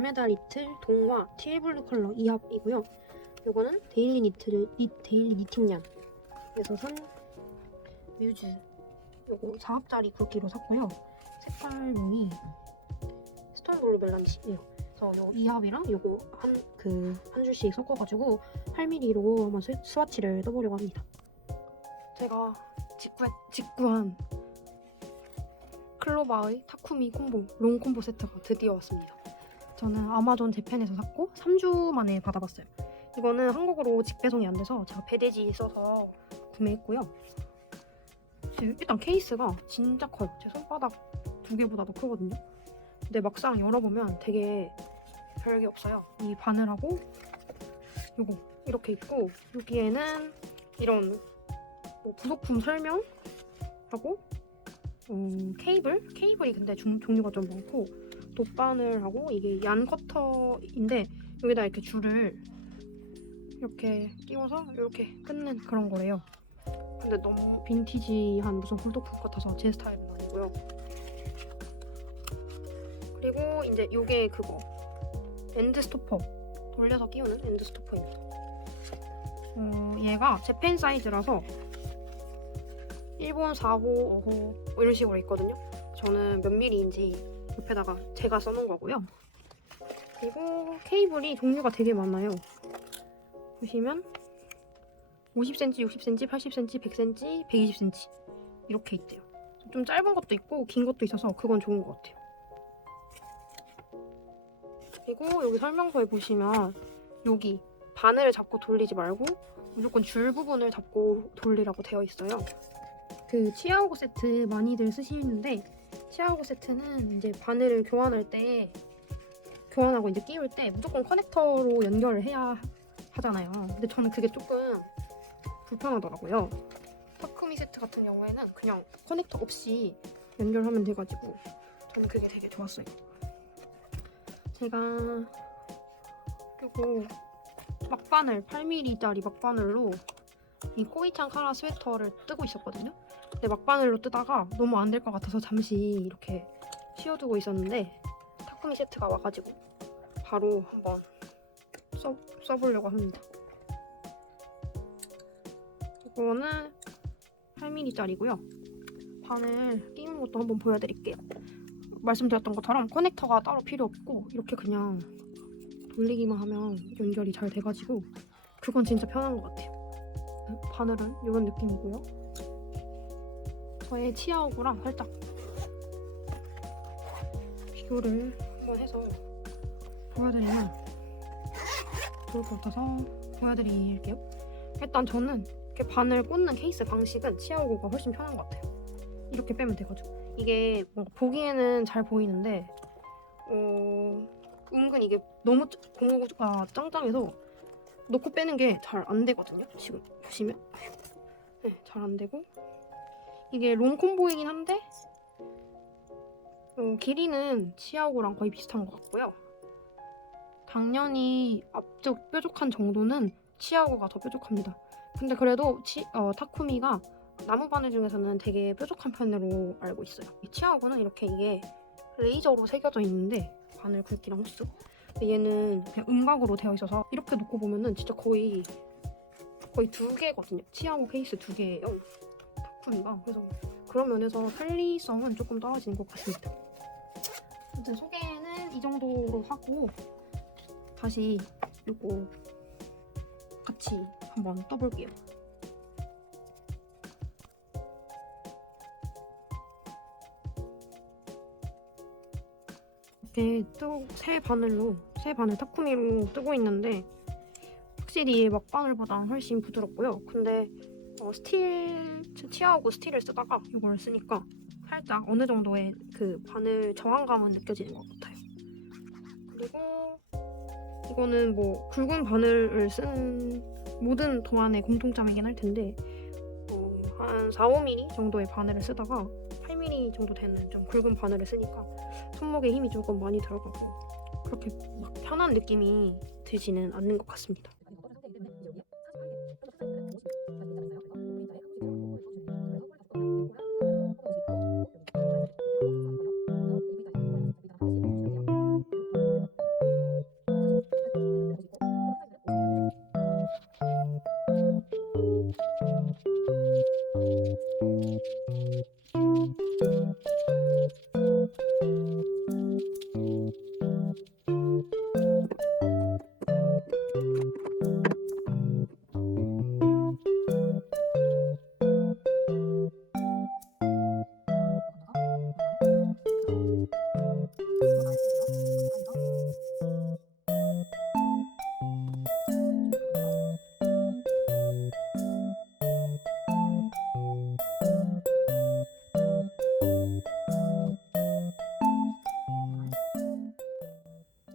알메다 리틀 동화 티블루 컬러 2합이고요. 요거는 데일리 니팅양에서 산 뮤즈 요거 4합짜리 굵기로 샀고요. 색깔명이 스톤 블루 멜란지예요. 그래서 요 2합이랑 요거 한 줄씩 섞어가지고 8mm로 한번 스와치를 떠보려고 합니다. 제가 직구한 클로바의 타쿠미 콤보 롱 콤보 세트가 드디어 왔습니다. 저는 아마존 재팬에서 샀고 3주 만에 받아봤어요. 이거는 한국으로 직배송이 안 돼서 제가 배대지 써서 구매했고요. 일단 케이스가 진짜 커요. 제 손바닥 2개보다도 크거든요. 근데 막상 열어보면 되게 별게 없어요. 이 바늘하고 요거 이렇게 있고 여기에는 이런 뭐 부속품 설명하고 케이블이 근데 종류가 좀 많고 돗바늘하고 이게 얀 커터인데 여기다 이렇게 줄을 이렇게 끼워서 이렇게 끊는 그런 거래요. 근데 너무 빈티지한 무슨 굴독품 같아서 제 스타일은 아니고요. 그리고 이제 요게 그거 엔드 스토퍼 돌려서 끼우는 엔드 스토퍼입니다. 얘가 재팬 사이즈라서 일본 4호, 5호 뭐 이런 식으로 있거든요. 저는 몇 mm인지 옆에다가 제가 써놓은 거고요. 그리고 케이블이 종류가 되게 많아요. 보시면 50cm, 60cm, 80cm, 100cm, 120cm 이렇게 있대요. 좀 짧은 것도 있고 긴 것도 있어서 그건 좋은 것 같아요. 그리고 여기 설명서에 보시면 여기 바늘을 잡고 돌리지 말고 무조건 줄 부분을 잡고 돌리라고 되어 있어요. 그 치아오고 세트 많이들 쓰시는데 치아오고 세트는 이제 바늘을 교환하고 이제 끼울 때 무조건 커넥터로 연결을 해야 하잖아요. 근데 저는 그게 조금 불편하더라고요. 타쿠미 세트 같은 경우에는 그냥 커넥터 없이 연결하면 돼가지고 저는 그게 되게 좋았어요. 제가 요거 막바늘 8mm짜리 막바늘로 이 코이찬 카라 스웨터를 뜨고 있었거든요. 근데 막바늘로 뜨다가 너무 안 될 것 같아서 잠시 이렇게 쉬어두고 있었는데 타쿠미 세트가 와가지고 바로 한번 써보려고 합니다. 이거는 8mm짜리고요. 바늘 끼는 것도 한번 보여드릴게요. 말씀드렸던 것처럼 커넥터가 따로 필요 없고 이렇게 그냥 돌리기만 하면 연결이 잘 돼가지고 그건 진짜 편한 것 같아요. 바늘은 이런 느낌이고요. 저의 치아오구랑 살짝 비교를 한번 해서 보여드리면 좋을 것 같아서 보여드릴게요. 일단 저는 이렇게 바늘 꽂는 케이스 방식은 치아오구가 훨씬 편한 것 같아요. 이렇게 빼면 되거든요. 이게 뭔가 보기에는 잘 보이는데 은근 이게 너무 고무가 짱짱해서 놓고 빼는 게 잘 안 되거든요. 지금 보시면 네, 잘 안 되고 이게 롱 콤보이긴 한데 길이는 치아오고랑 거의 비슷한 것 같고요. 당연히 앞쪽 뾰족한 정도는 치아오고가 더 뾰족합니다. 근데 그래도 타쿠미가 나무 바늘 중에서는 되게 뾰족한 편으로 알고 있어요. 이 치아오고는 이렇게 이게 레이저로 새겨져 있는데 바늘 굵기랑 홀수 얘는 그냥 음각으로 되어 있어서 이렇게 놓고 보면은 진짜 거의 2개거든요. 치아오고 케이스 2개예요. 타쿠미가. 그래서 그런 면에서 편리성은 조금 떨어지는 것 같습니다. 아무튼 소개는 이 정도로 하고 다시 이거 같이 한번 떠볼게요. 이렇게 새 바늘 타쿠미로 뜨고 있는데 확실히 막바늘보다 훨씬 부드럽고요. 근데 치아오고 스틸을 쓰다가 이걸 쓰니까 살짝 어느 정도의 그 바늘 저항감은 느껴지는 것 같아요. 그리고 이거는 뭐 굵은 바늘을 쓰는 모든 도안의 공통점이긴 할 텐데 한 4, 5mm 정도의 바늘을 쓰다가 8mm 정도 되는 좀 굵은 바늘을 쓰니까 손목에 힘이 조금 많이 들어가고 그렇게 막 편한 느낌이 들지는 않는 것 같습니다.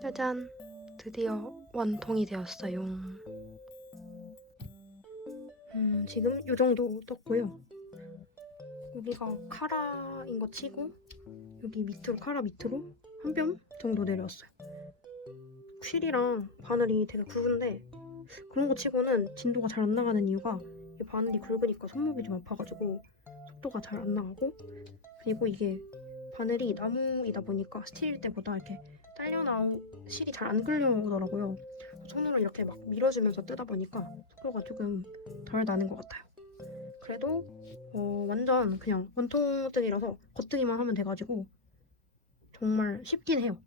짜잔! 드디어 완성이 되었어요. 지금 이 정도 떴고요. 여기가 카라인 거 치고 여기 밑으로 카라 밑으로 한 뼘 정도 내려왔어요. 휠이랑 바늘이 되게 굵은데 그런 거 치고는 진도가 잘 안 나가는 이유가 이 바늘이 굵으니까 손목이 좀 아파가지고 속도가 잘 안 나가고, 그리고 이게 바늘이 나무이다 보니까 스틸일 때보다 이렇게 실이 잘 안 끌려오더라고요. 손으로 이렇게 막 밀어주면서 뜨다 보니까 속도가 조금 덜 나는 것 같아요. 그래도 완전 그냥 원통뜨기라서 겉뜨기만 하면 돼가지고 정말 쉽긴 해요.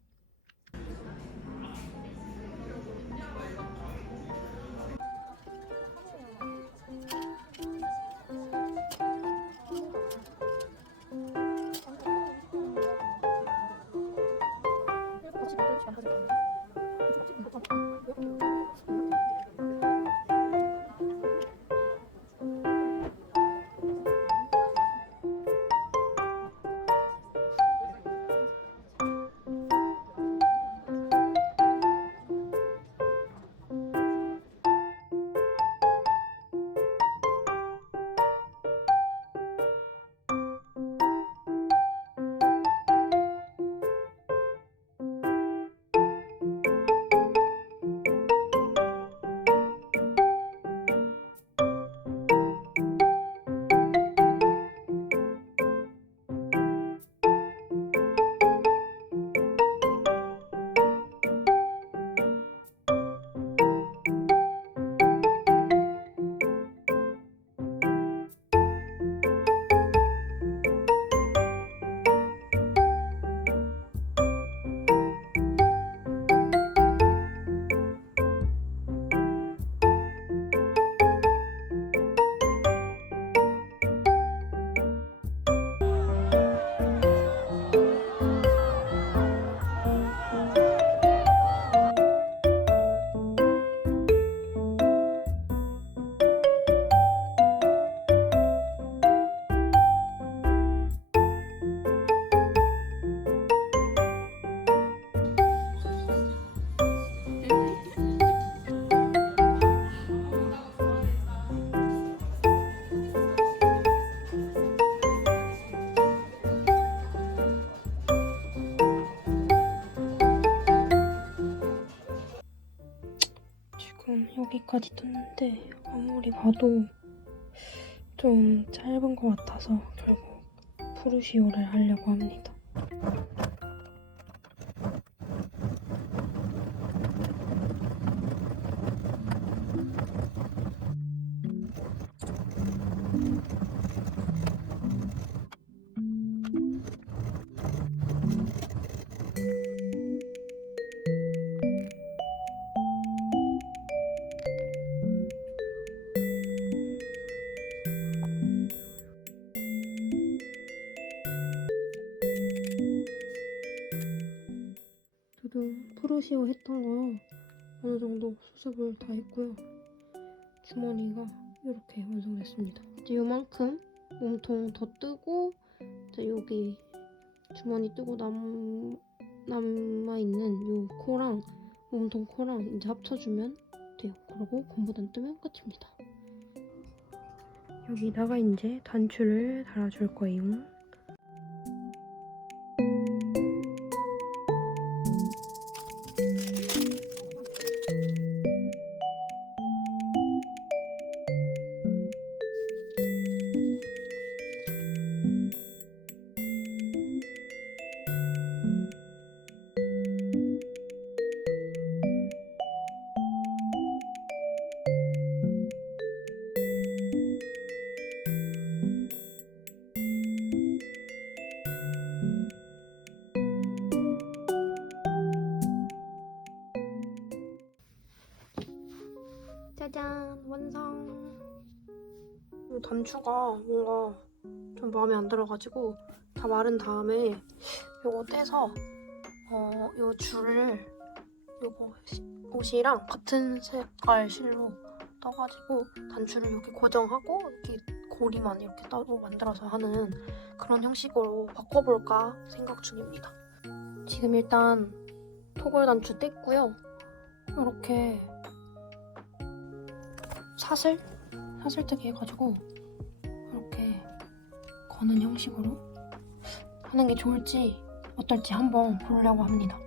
지금 여기까지 떴는데 아무리 봐도 좀 짧은 것 같아서 결국 프루시오를 하려고 합니다. 저도 프루시오 했던 거 어느 정도 수습을 다 했고요. 주머니가 이렇게 완성됐습니다. 이제 요만큼 몸통 더 뜨고 이제 여기 주머니 뜨고 남아있는 요 코랑 몸통 코랑 이제 합쳐주면 돼요. 그리고 곰보단 뜨면 끝입니다. 여기다가 이제 단추를 달아줄 거예요. 짜잔! 완성! 이 단추가 뭔가 좀 마음에 안 들어가지고 다 마른 다음에 요거 떼서 요 줄을 요거 옷이랑 같은 색깔 실로 떠가지고 단추를 여기 고정하고 여기 고리만 이렇게 따로 만들어서 하는 그런 형식으로 바꿔볼까 생각 중입니다. 지금 일단 도골 단추 뗐고요. 이렇게 사슬뜨기 해가지고 이렇게 거는 형식으로 하는 게 좋을지 어떨지 한번 보려고 합니다.